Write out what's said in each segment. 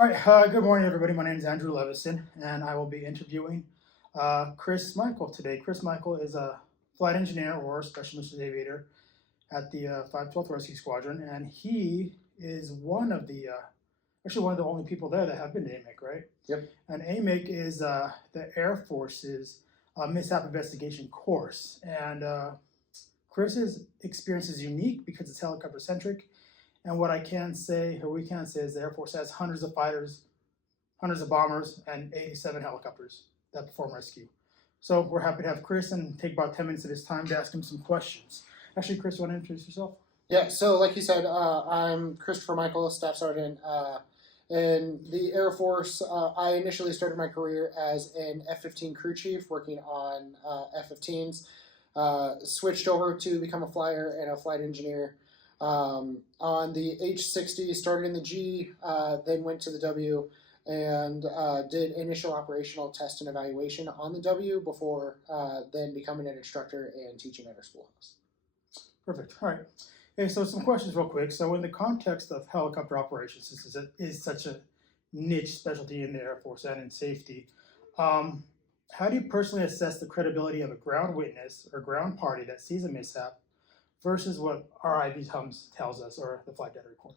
All right, good morning, everybody. My name is Andrew Levison, and I will be interviewing Chris Michael today. Chris Michael is a flight engineer or special missions aviator at the 512th Rescue Squadron, and he is actually one of the only people there that have been to AMIC, right? Yep. And AMIC is the Air Force's mishap investigation course, and Chris's experience is unique because it's helicopter centric. And what we can say is the Air Force has hundreds of fighters, hundreds of bombers, and 87 helicopters that perform rescue. So we're happy to have Chris and take about 10 minutes of his time to ask him some questions. Actually, Chris, you want to introduce yourself? Yeah, so like you said, I'm Christopher Michael, Staff Sergeant in the Air Force. I initially started my career as an F-15 crew chief working on F-15s, switched over to become a flyer and a flight engineer. On the H-60, started in the G, then went to the W, and did initial operational test and evaluation on the W before then becoming an instructor and teaching at our schoolhouse. Perfect. All right. Okay, so some questions real quick. So in the context of helicopter operations, this is such a niche specialty in the Air Force and in safety. How do you personally assess the credibility of a ground witness or ground party that sees a mishap versus what our IV tells us or the flight data recorder?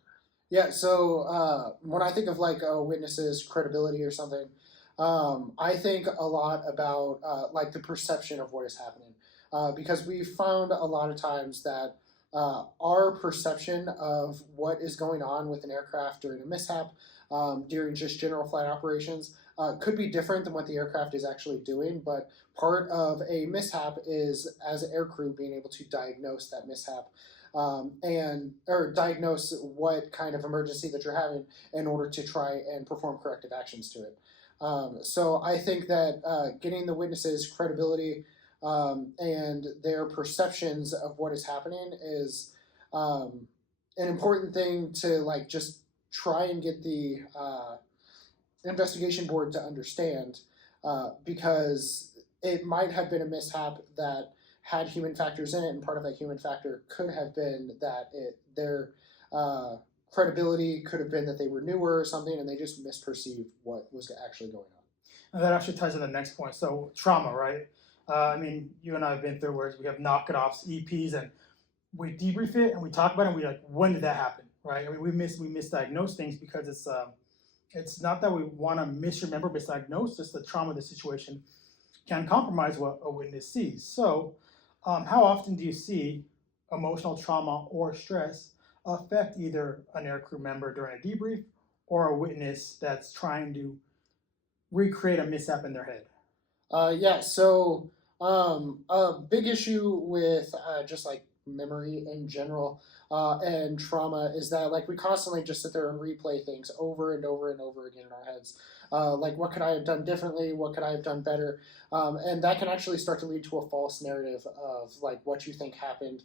Yeah, so when I think of like a witness's credibility or something, I think a lot about like the perception of what is happening. Because we found a lot of times that our perception of what is going on with an aircraft during a mishap, during just general flight operations, could be different than what the aircraft is actually doing. But part of a mishap is, as an aircrew, being able to diagnose that mishap or diagnose what kind of emergency that you're having in order to try and perform corrective actions to it. So I think that getting the witnesses' credibility and their perceptions of what is happening is an important thing to like just try and get the investigation board to understand, because it might have been a mishap that had human factors in it, and part of that human factor could have been that their credibility could have been that they were newer or something, and they just misperceived what was actually going on. And that actually ties to the next point. So trauma, right? I mean, you and I have been through where we have knock-it-offs, EPs, and we debrief it and we talk about it and we like, when did that happen, right? I mean, we misdiagnose things because it's not that we want to misremember, misdiagnose, just the trauma of the situation can compromise what a witness sees. So how often do you see emotional trauma or stress affect either an aircrew member during a debrief or a witness that's trying to recreate a mishap in their head? So a big issue with just like memory in general and trauma is that like we constantly just sit there and replay things over and over and over again in our heads. Like, what could I have done differently? What could I have done better? And that can actually start to lead to a false narrative of like what you think happened.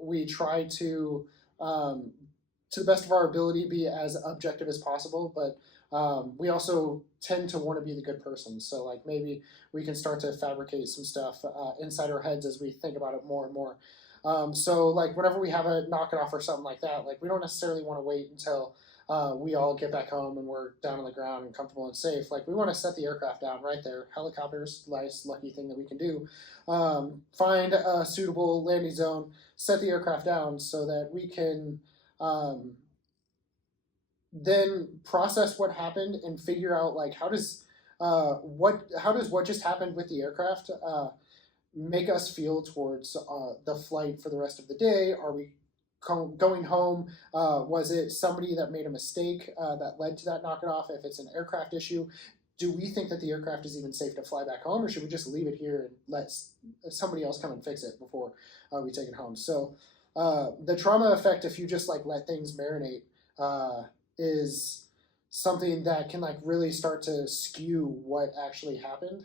We try to the best of our ability, be as objective as possible, but we also tend to want to be the good person. So like maybe we can start to fabricate some stuff inside our heads as we think about it more and more. So like whenever we have a knock it off or something like that, like we don't necessarily want to wait until we all get back home and we're down on the ground and comfortable and safe. Like we want to set the aircraft down right there. Helicopters, nice, lucky thing that we can do. Find a suitable landing zone, set the aircraft down so that we can then process what happened and figure out like how does what just happened with the aircraft make us feel towards the flight for the rest of the day? Are we going home? Was it somebody that made a mistake that led to that knock it off? If it's an aircraft issue, do we think that the aircraft is even safe to fly back home, or should we just leave it here and let somebody else come and fix it before we take it home? So the trauma effect, if you just like let things marinate, is something that can like really start to skew what actually happened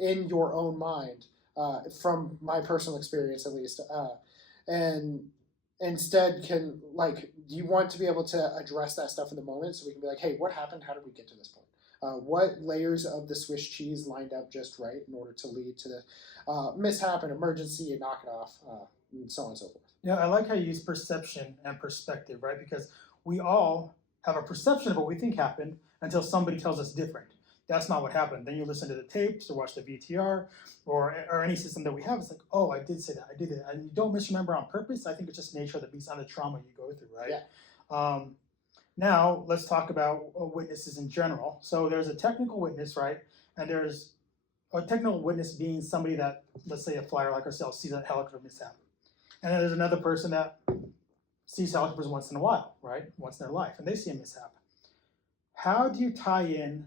in your own mind, from my personal experience at least, and instead can like you want to be able to address that stuff in the moment so we can be like, hey, what happened? How did we get to this point? What layers of the Swiss cheese lined up just right in order to lead to the mishap and emergency and knock it off, and so on and so forth. Yeah, I like how you use perception and perspective, right? Because we all have a perception of what we think happened until somebody tells us different. That's not what happened. Then you listen to the tapes or watch the VTR or any system that we have. It's like, oh, I did say that, I did it. And you don't misremember on purpose. I think it's just nature of the beast and the trauma you go through, right? Yeah. Now, let's talk about witnesses in general. So there's a technical witness, right? And there's a technical witness being somebody that, let's say a flyer like ourselves, sees a helicopter mishap. And then there's another person that sees helicopters once in a while, right? Once in their life, and they see a mishap. How do you tie in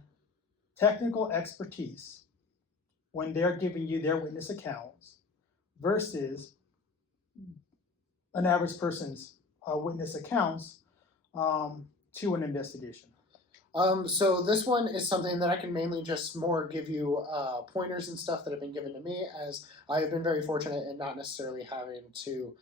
technical expertise when they're giving you their witness accounts versus an average person's witness accounts to an investigation? So this one is something that I can mainly just more give you pointers and stuff that have been given to me, as I have been very fortunate in not necessarily having to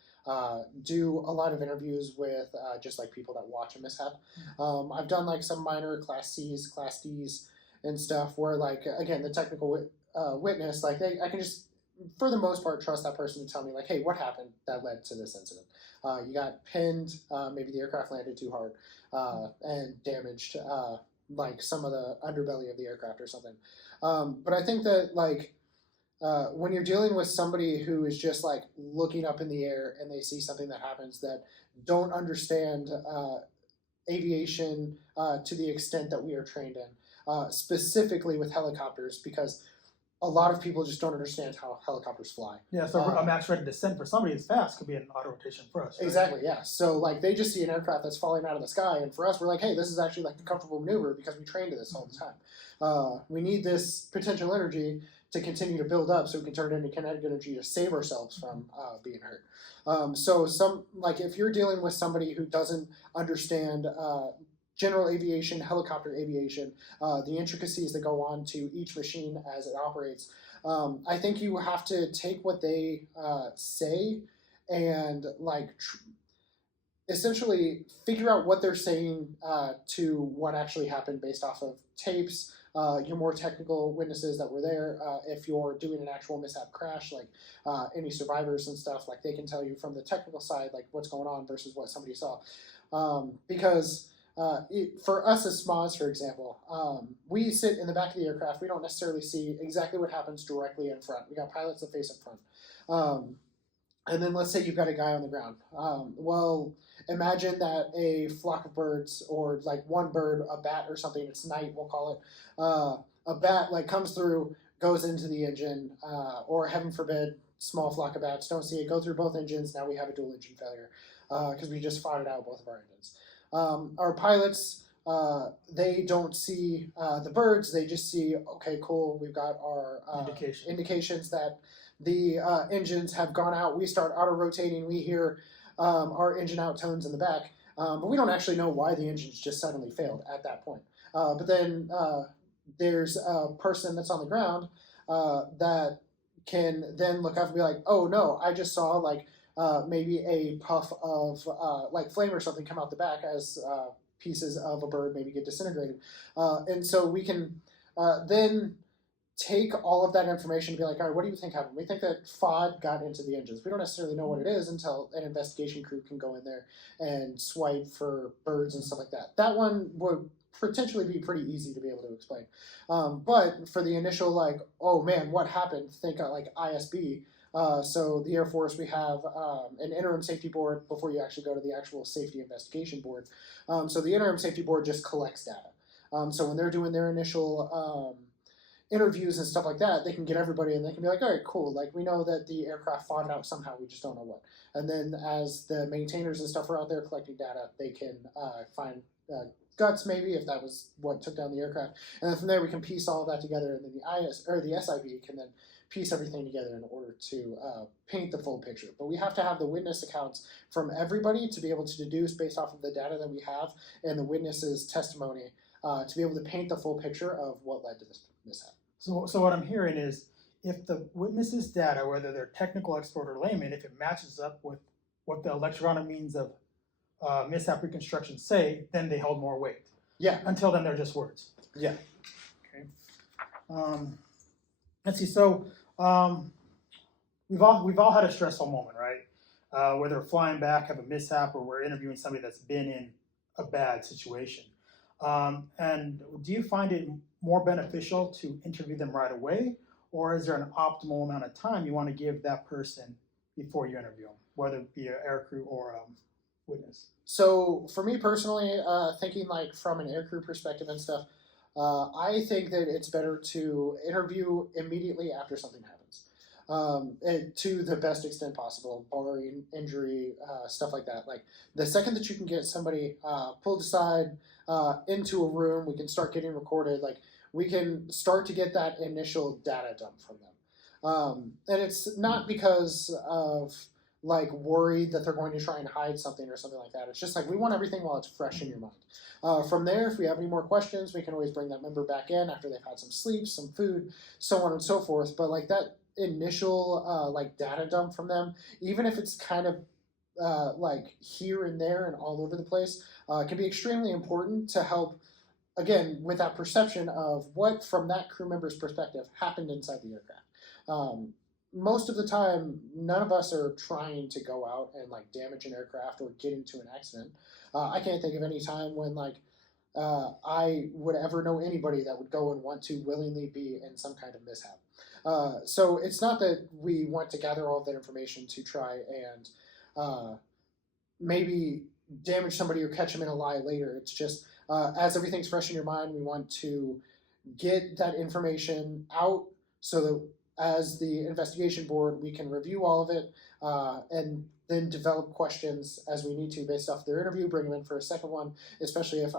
do a lot of interviews with just like people that watch a mishap. I've done like some minor Class C's, Class D's, and stuff where, like, again, the technical witness, like, I can just, for the most part, trust that person to tell me, like, hey, what happened that led to this incident? You got pinned, maybe the aircraft landed too hard and damaged, like, some of the underbelly of the aircraft or something. But I think that, like, when you're dealing with somebody who is just, like, looking up in the air and they see something that happens that don't understand aviation to the extent that we are trained in, specifically with helicopters, because a lot of people just don't understand how helicopters fly. Yeah, so a max rated descent for somebody that's fast could be an auto rotation for us. Right? Exactly, yeah. So, like, they just see an aircraft that's falling out of the sky, and for us, we're like, hey, this is actually, like, the comfortable maneuver because we train to this all the time. We need this potential energy to continue to build up so we can turn it into kinetic energy to save ourselves from being hurt. So, if you're dealing with somebody who doesn't understand general aviation, helicopter aviation, the intricacies that go on to each machine as it operates, I think you have to take what they say and, like, essentially figure out what they're saying to what actually happened based off of tapes, your more technical witnesses that were there. If you're doing an actual mishap crash, like any survivors and stuff, like, they can tell you from the technical side, like, what's going on versus what somebody saw. Because for us as SMAs, for example, we sit in the back of the aircraft. We don't necessarily see exactly what happens directly in front. We got pilots that face up front. And then let's say you've got a guy on the ground. Well, imagine that a flock of birds, or like one bird, a bat or something, it's night, we'll call it, a bat, like, comes through, goes into the engine, or heaven forbid, small flock of bats don't see it, go through both engines. Now we have a dual engine failure because we just fought it out both of our engines. Our pilots, they don't see the birds. They just see, okay, cool, we've got our indications that the engines have gone out. We start auto-rotating. We hear our engine out tones in the back. But we don't actually know why the engines just suddenly failed at that point. But then there's a person that's on the ground that can then look up and be like, oh, no, I just saw, like, maybe a puff of like flame or something come out the back as pieces of a bird maybe get disintegrated. And so we can then take all of that information and be like, all right, what do you think happened? We think that FOD got into the engines. We don't necessarily know what it is until an investigation crew can go in there and swipe for birds and stuff like that. That one would potentially be pretty easy to be able to explain. But for the initial, like, oh man, what happened? Think like ISB. So the Air Force, we have an interim safety board before you actually go to the actual safety investigation board. So the interim safety board just collects data. So when they're doing their initial interviews and stuff like that, they can get everybody and they can be like, all right, cool. Like, we know that the aircraft fought it out somehow. We just don't know what. And then as the maintainers and stuff are out there collecting data, they can find guts, maybe, if that was what took down the aircraft. And then from there, we can piece all of that together, and then the SIB can then piece everything together in order to paint the full picture. But we have to have the witness accounts from everybody to be able to deduce based off of the data that we have and the witness's testimony to be able to paint the full picture of what led to this mishap. So what I'm hearing is, if the witness's data, whether they're technical expert or layman, if it matches up with what the electronic means of mishap reconstruction say, then they hold more weight. Yeah. Until then, they're just words. Yeah. Okay. Let's see. So we've all had a stressful moment, right? Whether we're flying back, have a mishap, or we're interviewing somebody that's been in a bad situation. And do you find it more beneficial to interview them right away, or is there an optimal amount of time you want to give that person before you interview them, whether it be an aircrew or a witness? So for me personally, thinking like from an aircrew perspective and stuff, I think that it's better to interview immediately after something happens, and to the best extent possible, barring injury, stuff like that. Like the second that you can get somebody pulled aside into a room, we can start getting recorded. Like we can start to get that initial data dumped from them, and it's not because of like worried that they're going to try and hide something or something like that. It's just like we want everything while it's fresh in your mind. From there, if we have any more questions, we can always bring that member back in after they've had some sleep, some food, so on and so forth. But like that initial like data dump from them, even if it's kind of like here and there and all over the place, can be extremely important to help again with that perception of what from that crew member's perspective happened inside the aircraft. Most of the time, none of us are trying to go out and like damage an aircraft or get into an accident. I can't think of any time when like I would ever know anybody that would go and want to willingly be in some kind of mishap. So it's not that we want to gather all of that information to try and maybe damage somebody or catch them in a lie later. It's just as everything's fresh in your mind, we want to get that information out so that as the investigation board, we can review all of it and then develop questions as we need to based off their interview, bring them in for a second one, especially if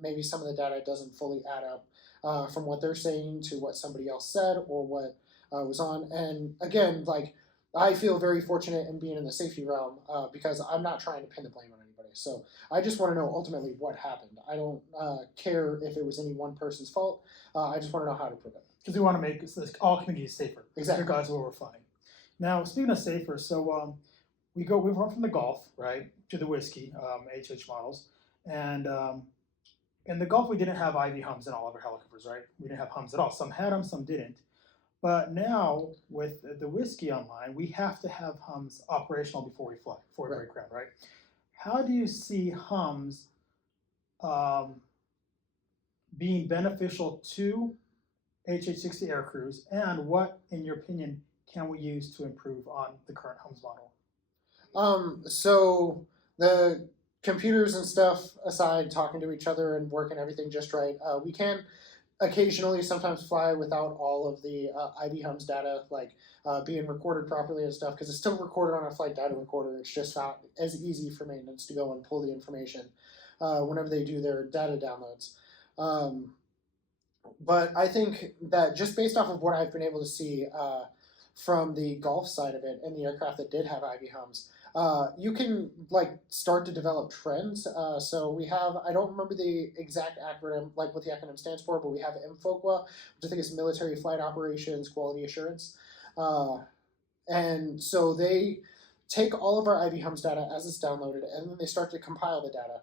maybe some of the data doesn't fully add up from what they're saying to what somebody else said or what was on. And again, like I feel very fortunate in being in the safety realm because I'm not trying to pin the blame on anybody. So I just want to know ultimately what happened. I don't care if it was any one person's fault. I just want to know how to prevent it. Because we want to make all communities safer, Exactly. regardless of what we're flying. Now, speaking of safer, so we run from the Gulf, right, to the whiskey, HH models, and in the Gulf we didn't have IV hums in all of our helicopters, right? We didn't have hums at all. Some had them, some didn't. But now with the whiskey online, we have to have hums operational before we fly, before we break ground, right? How do you see hums being beneficial to HH-60 air crews, and what, in your opinion, can we use to improve on the current HUMS model? So the computers and stuff aside, talking to each other and working everything just right, we can occasionally sometimes fly without all of the IV HUMS data like being recorded properly and stuff because it's still recorded on a flight data recorder. It's just not as easy for maintenance to go and pull the information whenever they do their data downloads. But I think that just based off of what I've been able to see from the Gulf side of it and the aircraft that did have IV hums, you can like start to develop trends. So we have, I don't remember the exact acronym, like what the acronym stands for, but we have MFOQA, which I think is Military Flight Operations Quality Assurance. And so they take all of our IV hums data as it's downloaded, and then they start to compile the data.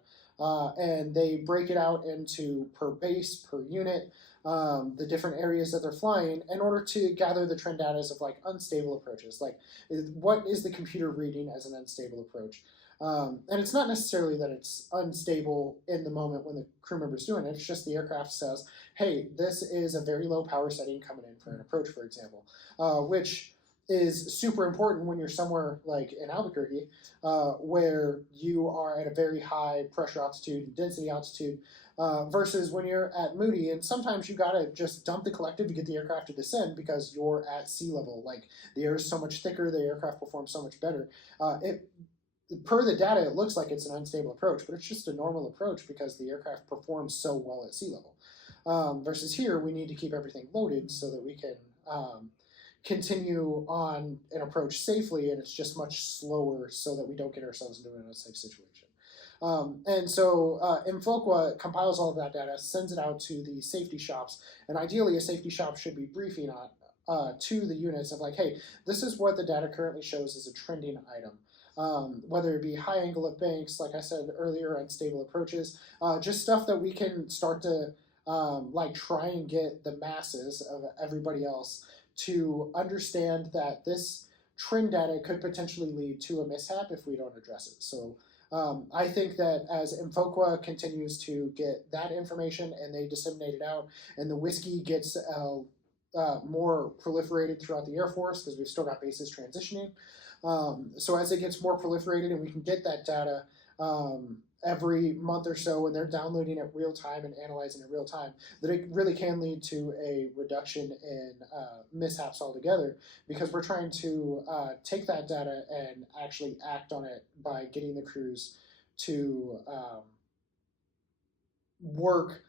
And they break it out into per base, per unit, the different areas that they're flying in order to gather the trend data of like unstable approaches. Like what is the computer reading as an unstable approach? And it's not necessarily that it's unstable in the moment when the crew member's doing it. It's just the aircraft says, hey, this is a very low power setting coming in for an approach, for example, which is super important when you're somewhere like in Albuquerque, where you are at a very high pressure altitude, density altitude, versus when you're at Moody. And sometimes you gotta just dump the collective to get the aircraft to descend because you're at sea level. Like the air is so much thicker, the aircraft performs so much better. Per the data, it looks like it's an unstable approach, but it's just a normal approach because the aircraft performs so well at sea level. Versus here, we need to keep everything loaded so that we can continue on an approach safely, and it's just much slower so that we don't get ourselves into an unsafe situation. And so Infocua compiles all of that data, sends it out to the safety shops, and ideally a safety shop should be briefing on to the units of like, hey, this is what the data currently shows as a trending item. Whether it be high angle of banks, like I said earlier, unstable approaches, just stuff that we can start to like try and get the masses of everybody else to understand that this trend data could potentially lead to a mishap if we don't address it. So I think that as Infoqua continues to get that information and they disseminate it out, and the whiskey gets more proliferated throughout the Air Force, because we've still got bases transitioning. So as it gets more proliferated and we can get that data every month or so, and they're downloading it real time and analyzing it real time, that it really can lead to a reduction in mishaps altogether, because we're trying to take that data and actually act on it by getting the crews to work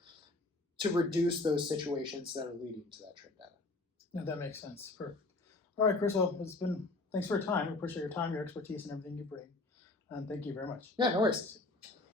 to reduce those situations that are leading to that trip data. Yeah, that makes sense. Perfect. All right, Chris, well, thanks for your time. I appreciate your time, your expertise, and everything you bring. And thank you very much. Yeah, no worries.